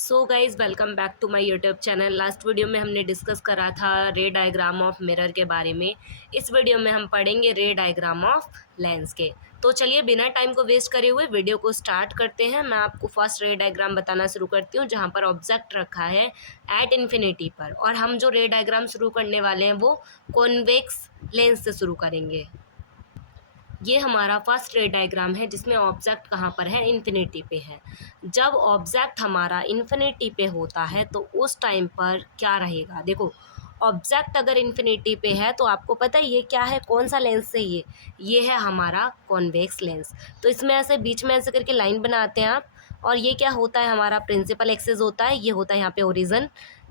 So guys welcome back to my YouTube channel. Last video में हमने discuss करा था रे डायग्राम ऑफ मिरर के बारे में। इस वीडियो में हम पढ़ेंगे रे डायग्राम ऑफ लेंस के। तो चलिए बिना टाइम को वेस्ट करे हुए वीडियो को स्टार्ट करते हैं। मैं आपको फर्स्ट रे डायग्राम बताना शुरू करती हूँ जहाँ पर ऑब्जेक्ट रखा है एट इन्फिनिटी पर, और हम जो रे डायग्राम शुरू करने वाले हैं वो कॉन्वेक्स लेंस से शुरू करेंगे। ये हमारा फर्स्ट रे डायग्राम है जिसमें ऑब्जेक्ट कहाँ पर है, इन्फिनिटी पे है। जब ऑब्जेक्ट हमारा इन्फिनिटी पे होता है तो उस टाइम पर क्या रहेगा, देखो ऑब्जेक्ट अगर इन्फिनिटी पे है तो आपको पता है ये क्या है, कौन सा लेंस है ये है हमारा कॉन्वेक्स लेंस। तो इसमें ऐसे बीच में ऐसे करके लाइन बनाते हैं आप, और ये क्या होता है, हमारा प्रिंसिपल एक्सिस होता है, ये होता है यहाँ पे ओरिजिन,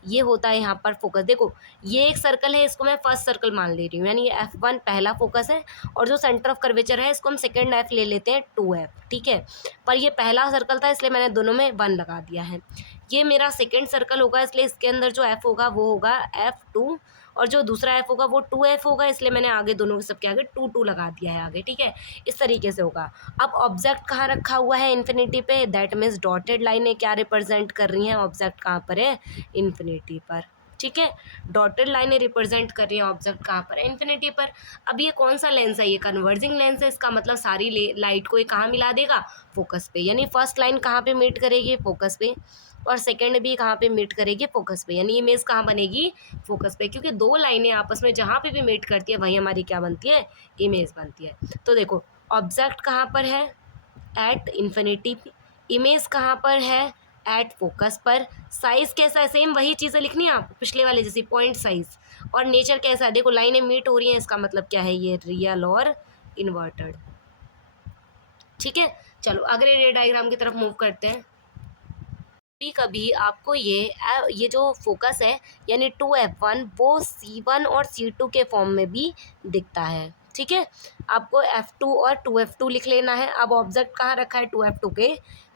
ये होता है यहाँ पर फोकस। देखो ये एक सर्कल है, इसको मैं फर्स्ट सर्कल मान ले रही हूँ, यानी ये F1 पहला फोकस है, और जो सेंटर ऑफ कर्वेचर है इसको हम सेकेंड F ले लेते हैं 2F, ठीक है। पर ये पहला सर्कल था इसलिए मैंने दोनों में 1 लगा दिया है। ये मेरा सेकेंड सर्कल होगा इसलिए इसके अंदर जो F होगा वो होगा F2, और जो दूसरा F होगा वो 2F होगा, इसलिए मैंने आगे दोनों के सबके आगे 2 लगा दिया है आगे, ठीक है। इस तरीके से होगा। अब ऑब्जेक्ट कहाँ रखा हुआ है, इन्फिनिटी पे, दैट मीन्स डॉटेड लाइनें क्या रिप्रेजेंट कर रही हैं, ऑब्जेक्ट कहाँ पर है, इन्फिनिटी पर, ठीक है। डॉटेड लाइनें रिप्रेजेंट कर रही हैं ऑब्जेक्ट कहाँ पर है, इन्फिनिटी पर। अब ये कौन सा लेंस है, ये कन्वर्जिंग लेंस है, इसका मतलब सारी लाइट को ये कहाँ मिला देगा, फोकस पे। यानी फर्स्ट लाइन कहाँ पे मीट करेगी, फोकस पे, और सेकेंड भी कहाँ पे मीट करेगी, फोकस पे। यानी इमेज कहाँ बनेगी, फोकस पे, क्योंकि दो लाइनें आपस में जहाँ पे भी मीट करती है वहीं हमारी क्या बनती है, इमेज बनती है। तो देखो ऑब्जेक्ट कहाँ पर है, एट इन्फिनिटी, इमेज कहाँ पर है, एट फोकस पर। साइज कैसा है, सेम वही चीज़ें लिखनी है आपको पिछले वाले जैसी, पॉइंट साइज। और नेचर कैसा है, देखो लाइनें मीट हो रही हैं, इसका मतलब क्या है, ये रियल और इन्वर्टेड, ठीक है। चलो अगले रे डायग्राम की तरफ मूव करते हैं। कभी कभी आपको ये जो फोकस है यानी 2F1 वो C1 और C2 के फॉर्म में भी दिखता है, ठीक है। आपको F2 और 2F2 लिख लेना है। अब ऑब्जेक्ट कहाँ रखा है, 2F2 के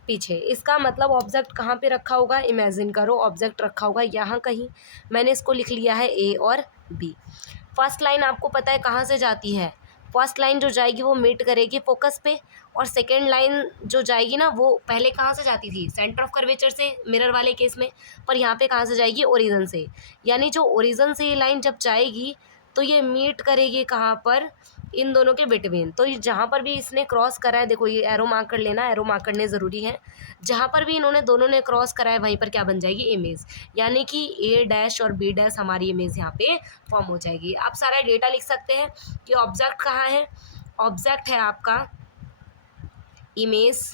पीछे। इसका मतलब ऑब्जेक्ट कहाँ पे रखा होगा, इमेजिन करो ऑब्जेक्ट रखा होगा यहाँ कहीं। मैंने इसको लिख लिया है A और B। फर्स्ट लाइन आपको पता है कहाँ से जाती है, फर्स्ट लाइन जो जाएगी वो मीट करेगी फोकस पे, और सेकेंड लाइन जो जाएगी ना वो पहले कहाँ से जाती थी, सेंटर ऑफ कर्वेचर से मिरर वाले केस में, पर यहाँ पे कहाँ से जाएगी, ओरिजिन से। यानी जो ओरिजिन से ये लाइन जब जाएगी तो ये मीट करेगी कहाँ पर, इन दोनों के बिटवीन। तो जहाँ पर भी इसने क्रॉस करा है, देखो ये एरो मार्क कर लेना, एरो मार्क करने ज़रूरी है। जहाँ पर भी इन्होंने दोनों ने क्रॉस करा है वहीं पर क्या बन जाएगी, इमेज। यानी कि A' और B' हमारी इमेज यहाँ पे फॉर्म हो जाएगी। आप सारा डेटा लिख सकते हैं कि ऑब्जेक्ट कहाँ है, ऑब्जेक्ट है आपका इमेज।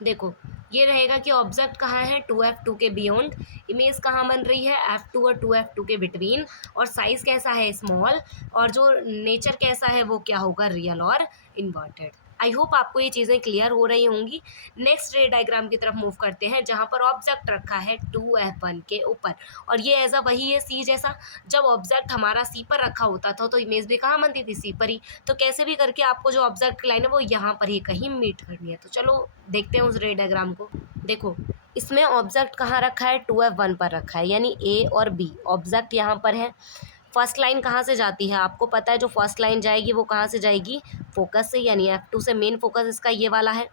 देखो ये रहेगा कि ऑब्जेक्ट कहाँ है, 2F2 के बियॉन्ड, इमेज कहाँ बन रही है, F2 और 2F2 के बिटवीन, और साइज कैसा है, स्मॉल, और जो नेचर कैसा है वो क्या होगा, रियल और इन्वर्टेड। आई होप आपको ये चीज़ें क्लियर हो रही होंगी। नेक्स्ट रे डायग्राम की तरफ मूव करते हैं जहाँ पर ऑब्जेक्ट रखा है 2F1 के ऊपर, और ये ऐसा वही है सी जैसा। जब ऑब्जेक्ट हमारा सी पर रखा होता था तो इमेज भी कहाँ बनती थी, सी पर ही। तो कैसे भी करके आपको जो ऑब्जेक्ट की लाइन है वो यहाँ पर ही कहीं मीट करनी है। तो चलो देखते हैं उस रे डायग्राम को। देखो इसमें ऑब्जेक्ट कहाँ रखा है, 2F1 पर रखा है, यानी A और B ऑब्जेक्ट यहाँ पर है। फर्स्ट लाइन कहाँ से जाती है, आपको पता है जो फर्स्ट लाइन जाएगी वो कहाँ से जाएगी, फोकस से, यानी F2 से। मेन फोकस इसका ये वाला है।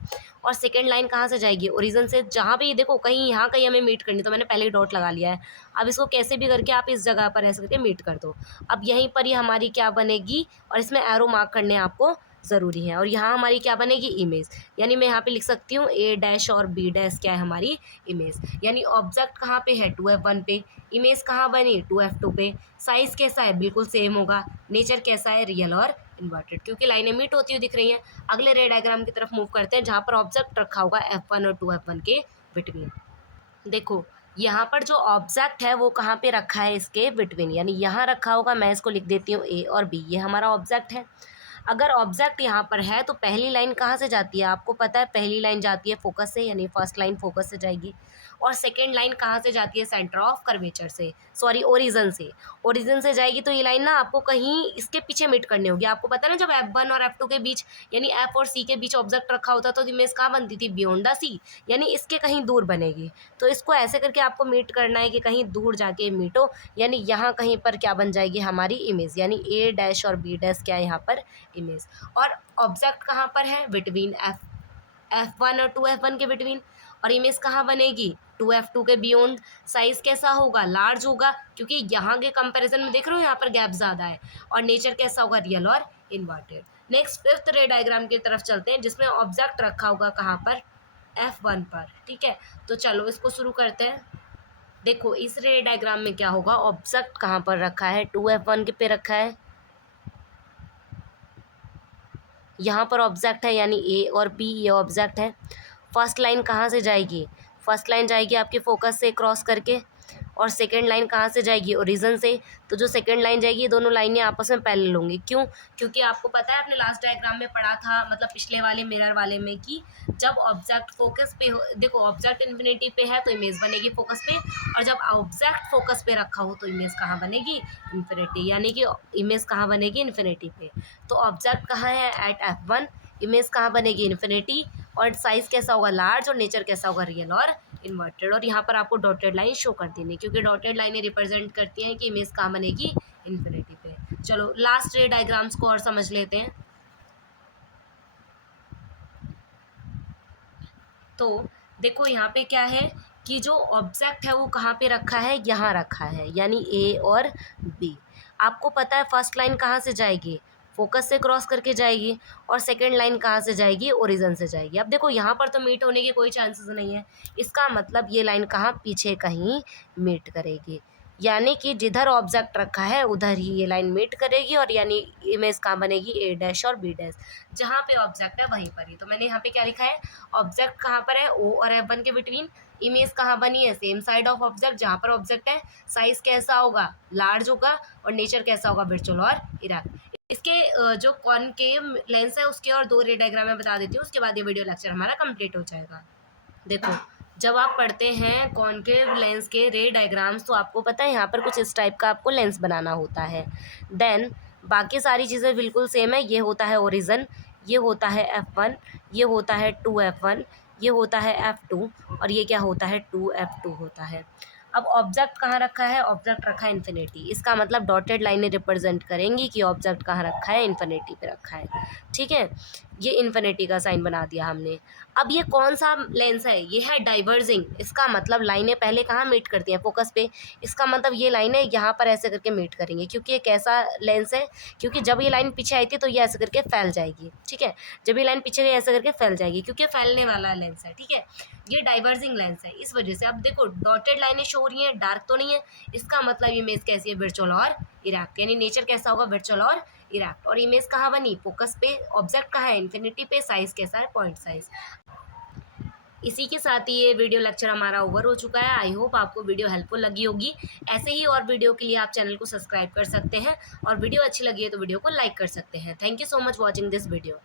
और सेकेंड लाइन कहाँ से जाएगी, ओरिजिन से। जहाँ भी देखो कहीं यहाँ कहीं हमें मीट करनी, तो मैंने पहले ही डॉट लगा लिया है। अब इसको कैसे भी करके आप इस जगह पर ऐसे करके मीट कर दो। अब यहीं पर ही हमारी क्या बनेगी, और इसमें एरो मार्क करने आपको ज़रूरी है। और यहाँ हमारी क्या बनेगी, इमेज। यानी मैं यहाँ पे लिख सकती हूँ A' और B' क्या है, हमारी इमेज। यानी ऑब्जेक्ट कहाँ पे है, 2F1 पे, इमेज कहाँ बनी, 2F2 पे। साइज़ कैसा है, बिल्कुल सेम होगा। नेचर कैसा है, रियल और इन्वर्टेड, क्योंकि लाइनें मीट होती हुई दिख रही हैं। अगले रे डायग्राम की तरफ मूव करते हैं जहाँ पर ऑब्जेक्ट रखा होगा F1 और 2F1 के बिटवीन। देखो यहाँ पर जो ऑब्जेक्ट है वो कहाँ पे रखा है, इसके बिटवीन, यानी यहाँ रखा होगा। मैं इसको लिख देती हूँ A और B, ये हमारा ऑब्जेक्ट है। अगर ऑब्जेक्ट यहाँ पर है तो पहली लाइन कहाँ से जाती है, आपको पता है पहली लाइन जाती है फोकस से, यानी फर्स्ट लाइन फोकस से जाएगी। और सेकेंड लाइन कहाँ से जाती है, सेंटर ऑफ कर्वेचर से, सॉरी ओरिजिन से। ओरिजिन से जाएगी तो ये लाइन ना आपको कहीं इसके पीछे मीट करनी होगी। आपको पता है ना, जब F1 और F2 के बीच यानी F और C के बीच ऑब्जेक्ट रखा होता तो इमेज कहाँ बनती थी, बियॉन्ड द C, यानी इसके कहीं दूर बनेगी। तो इसको ऐसे करके आपको मीट करना है कि कहीं दूर जाके मीटो, यानी यहाँ कहीं पर क्या बन जाएगी हमारी इमेज, यानी A' और B' क्या है यहाँ पर, इमेज। और ऑब्जेक्ट कहाँ पर है, बिटवीन F1 और 2F1 के बिटवीन। और इमेज कहाँ बनेगी? 2F2 के बियॉन्ड। साइज कैसा होगा? लार्ज होगा, क्योंकि यहाँ के कंपैरिजन में देख रहे हो यहाँ पर गैप ज़्यादा है। और नेचर कैसा होगा? रियल और इन्वर्टेड। नेक्स्ट फिफ्थ रे डायग्राम की तरफ चलते हैं, जिसमें ऑब्जेक्ट रखा होगा कहाँ पर? F1 पर। ठीक है, तो चलो इसको शुरू करते हैं। देखो इस रे डायग्राम में क्या होगा, ऑब्जेक्ट कहाँ पर रखा है? 2F1 के पे रखा है। यहाँ पर ऑब्जेक्ट है, यानी ए और बी ये ऑब्जेक्ट है। फर्स्ट लाइन कहाँ से जाएगी? फर्स्ट लाइन जाएगी आपके फोकस से क्रॉस करके। और सेकंड लाइन कहाँ से जाएगी? ओरिजिन से। तो जो सेकंड लाइन जाएगी, ये दोनों लाइनें आपस में पैरेलल होंगी। क्यों? क्योंकि आपको पता है, आपने लास्ट डायग्राम में पढ़ा था, मतलब पिछले वाले मिरर वाले में, कि जब ऑब्जेक्ट फोकस पे हो, देखो ऑब्जेक्ट इन्फिनिटी पे है तो इमेज बनेगी फोकस पे, और जब ऑब्जेक्ट फोकस पे रखा हो तो इमेज कहाँ बनेगी? इन्फिनिटी। यानी कि इमेज कहाँ बनेगी? इन्फिनिटी पे। तो ऑब्जेक्ट कहाँ है? Eight F1। इमेज कहाँ बनेगी? इन्फिनिटी। और साइज कैसा होगा? लार्ज। और नेचर कैसा होगा? रियल और इन्वर्टेड। और यहाँ पर आपको डॉटेड लाइन शो कर देनी, क्योंकि डॉटेड लाइनें रिप्रेजेंट करती हैं कि इमेज कहाँ बनेगी? इन्फिनिटी पे। चलो लास्ट रे डायग्राम्स को और समझ लेते हैं। तो देखो यहाँ पे क्या है कि जो ऑब्जेक्ट है वो कहाँ पे रखा है? यहाँ रखा है, यानी ए और बी। आपको पता है फर्स्ट लाइन कहाँ से जाएगी? फोकस से क्रॉस करके जाएगी। और सेकंड लाइन कहाँ से जाएगी? ओरिजिन से जाएगी। अब देखो यहाँ पर तो मीट होने के कोई चांसेस नहीं है, इसका मतलब ये लाइन कहाँ? पीछे कहीं मीट करेगी। यानी कि जिधर ऑब्जेक्ट रखा है उधर ही ये लाइन मीट करेगी, और यानी इमेज कहाँ बनेगी? ए डैश और बी डैश। जहाँ पे ऑब्जेक्ट है वहीं पर ही। तो मैंने यहाँ पे क्या लिखा है? ऑब्जेक्ट कहाँ पर है? O और F1 के बिटवीन। इमेज कहाँ बनी है? सेम साइड ऑफ ऑब्जेक्ट, जहाँ पर ऑब्जेक्ट है। साइज कैसा होगा? लार्ज होगा। और नेचर कैसा होगा? वर्चुअल और इरेक्ट। इसके जो कॉनकेव लेंस है उसके और दो रे डायग्राम मैं बता देती हूँ, उसके बाद ये वीडियो लेक्चर हमारा कंप्लीट हो जाएगा। देखो जब आप पढ़ते हैं कॉनकेव लेंस के रे डायग्राम्स, तो आपको पता है यहाँ पर कुछ इस टाइप का आपको लेंस बनाना होता है। देन बाकी सारी चीज़ें बिल्कुल सेम है। ये होता है ओरिजिन, ये होता है F1, ये होता है 2F1, ये होता है F2, और ये क्या होता है? 2F2 होता है। अब ऑब्जेक्ट कहाँ रखा है? ऑब्जेक्ट रखा है इन्फिनिटी। इसका मतलब डॉटेड लाइनें रिप्रेजेंट करेंगी कि ऑब्जेक्ट कहाँ रखा है? इन्फिनिटी पे रखा है। ठीक है, ये इन्फिनिटी का साइन बना दिया हमने। अब ये कौन सा लेंस है? ये है डाइवर्जिंग। इसका मतलब लाइनें पहले कहाँ मीट करती हैं? फोकस पे। इसका मतलब ये लाइनें यहाँ पर ऐसे करके मीट करेंगे, क्योंकि ये कैसा लेंस है? क्योंकि जब ये लाइन पीछे आई थी तो ये ऐसे करके फैल जाएगी। ठीक है, जब ये लाइन पीछे गई ऐसे करके फैल जाएगी, क्योंकि फैलने वाला लेंस है। ठीक है, ये डाइवर्जिंग लेंस है, इस वजह से। अब देखो डॉटेड लाइनें शो हो रही हैं, डार्क तो नहीं है। इसका मतलब इमेज कैसी है? वर्चुअल और इरेक्ट। यानी नेचर कैसा होगा? वर्चुअल और इरेक्ट। और इमेज कहाँ बनी? फोकस पे। ऑब्जेक्ट कहाँ है? इन्फिनिटी पे। साइज कैसा है? Point size. इसी के साथ ही ये वीडियो लेक्चर हमारा ओवर हो चुका है। आई होप आपको वीडियो हेल्पफुल लगी होगी। ऐसे ही और वीडियो के लिए आप चैनल को सब्सक्राइब कर सकते हैं, और वीडियो अच्छी लगी है तो वीडियो को लाइक कर सकते हैं। Thank you so much watching this video.